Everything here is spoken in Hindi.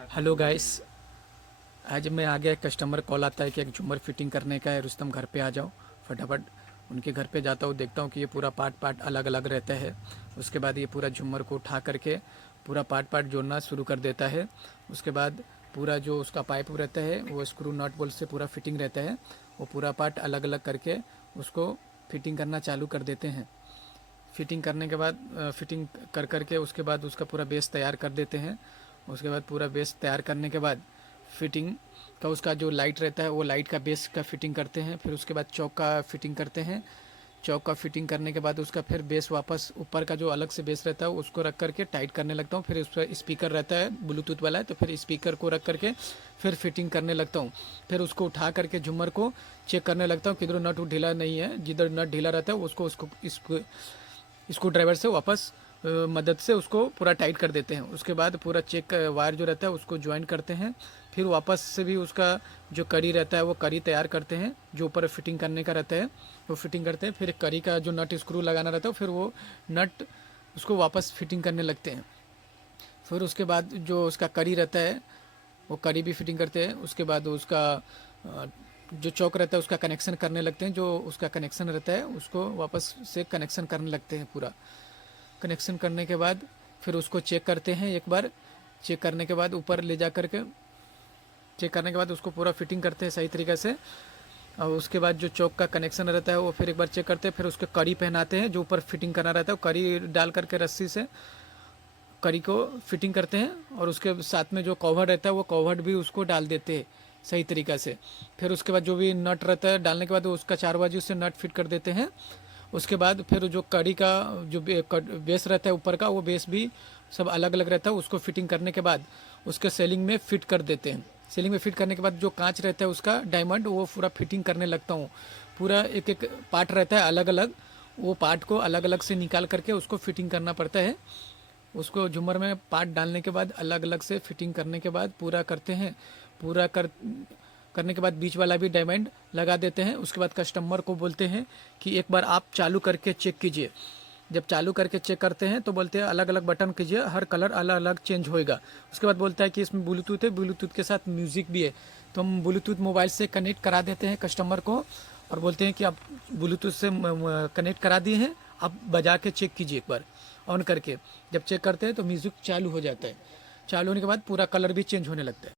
Hello guys. आज मैं आ गया, कस्टमर कॉल आता है कि एक झूमर फिटिंग करने का है, रुस्तम घर पे आ जाओ। फटाफट उनके घर पे जाता हूँ, देखता हूँ कि ये पूरा पार्ट पार्ट अलग अलग रहता है। उसके बाद ये पूरा झूमर को उठा करके पूरा पार्ट पार्ट जोड़ना शुरू कर देता है। उसके बाद पूरा जो उसका पाइप रहता है वो स्क्रू नट बोल्ट से पूरा फिटिंग रहता है, वो पूरा पार्ट अलग अलग करके उसको फिटिंग करना चालू कर देते हैं। फिटिंग करने के बाद फिटिंग कर करके उसके बाद उसका पूरा बेस तैयार कर देते हैं। उसके बाद पूरा बेस तैयार करने के बाद फिटिंग का उसका जो लाइट रहता है वो लाइट का बेस का फिटिंग करते हैं। फिर उसके बाद चौक का फिटिंग करते हैं। चौक का फिटिंग करने के बाद उसका फिर बेस वापस ऊपर का जो अलग से बेस रहता है उसको रख करके टाइट करने लगता हूँ। फिर उस पर स्पीकर रहता है, ब्लूटूथ वाला है, तो फिर स्पीकर को रख करके फिर फिटिंग करने लगता हूँ। फिर उसको उठा करके झूमर को चेक करने लगता हूँ किधर नट ढीला नहीं है। जिधर नट ढीला रहता है उसको स्क्रू ड्राइवर से वापस मदद से उसको पूरा टाइट कर देते हैं। उसके बाद पूरा चेक वायर जो रहता है उसको ज्वाइन करते हैं। फिर वापस से भी उसका जो करी रहता है वो करी तैयार करते हैं, जो ऊपर फिटिंग करने का रहता है वो फिटिंग करते हैं। फिर करी का जो नट स्क्रू लगाना रहता है फिर वो नट उसको वापस फिटिंग करने लगते हैं। फिर उसके बाद जो उसका करी रहता है वो करी भी फिटिंग करते हैं। उसके बाद उसका जो चौक रहता है उसका कनेक्शन करने लगते हैं। जो उसका कनेक्शन रहता है उसको वापस से कनेक्शन करने लगते हैं। पूरा कनेक्शन करने के बाद फिर उसको चेक करते हैं एक बार। चेक करने के बाद ऊपर ले जा करके चेक करने के बाद उसको पूरा फिटिंग करते हैं सही तरीके से। और उसके बाद जो चौक का कनेक्शन रहता है वो फिर एक बार चेक करते हैं। फिर उसके कड़ी पहनाते हैं, जो ऊपर फिटिंग करना रहता है वो कड़ी डाल करके रस्सी से कड़ी को फिटिंग करते हैं। और उसके साथ में जो कवर रहता है वो कवर भी उसको डाल देते हैं सही तरीक़ा से। फिर उसके बाद जो भी नट रहता है डालने के बाद उसका 4 बाजू से नट फिट कर देते हैं। उसके बाद फिर जो कड़ी का जो बेस रहता है ऊपर का वो बेस भी सब अलग अलग रहता है। उसको फिटिंग करने के बाद उसके सेलिंग में फिट कर देते हैं। सेलिंग में फिट करने के बाद जो कांच रहता है उसका डायमंड वो पूरा फिटिंग करने लगता हूँ। पूरा एक एक पार्ट रहता है अलग अलग, वो पार्ट को अलग अलग से निकाल करके उसको फिटिंग करना पड़ता है। उसको झूमर में पार्ट डालने के बाद अलग अलग से फिटिंग करने के बाद पूरा करते हैं। पूरा करने के बाद बीच वाला भी डायमंड लगा देते हैं। उसके बाद कस्टमर को बोलते हैं कि एक बार आप चालू करके चेक कीजिए। जब चालू करके चेक करते हैं तो बोलते हैं अलग अलग बटन कीजिए, हर कलर अलग अलग चेंज होएगा। उसके बाद बोलता है कि इसमें ब्लूटूथ है, ब्लूटूथ के साथ म्यूज़िक भी है। तो हम ब्लूटूथ मोबाइल से कनेक्ट करा देते हैं कस्टमर को और बोलते हैं कि आप ब्लूटूथ से कनेक्ट करा दिए हैं, आप बजा के चेक कीजिए एक बार ऑन करके। जब चेक करते हैं तो म्यूज़िक चालू हो जाता है। चालू होने के बाद पूरा कलर भी चेंज होने लगता है।